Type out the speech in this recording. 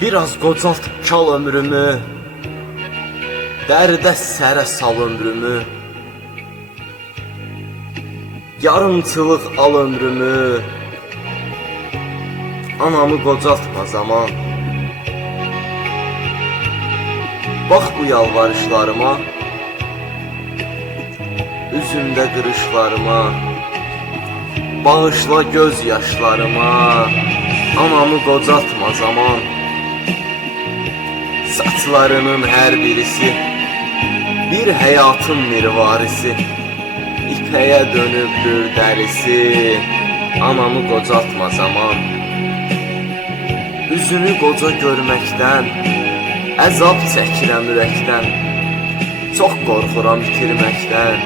Biraz qocalt kal ömrümü. Dərdə sərə sal ömrümü. Yarımçılıq al ömrümü. Anamı qocaltma zaman. Bax bu yalvarışlarıma. Üzümdə qırışlarıma. Bağışla göz yaşlarıma. Anamı qocaltma zaman Saçlarının hər birisi Bir həyatın mirvarisi İpəyə dönübdür dərisi Anamı qocaltma zaman Üzünü qoca görməkdən Əzab çəkirəm ürəkdən Çox qorxuram itirməkdən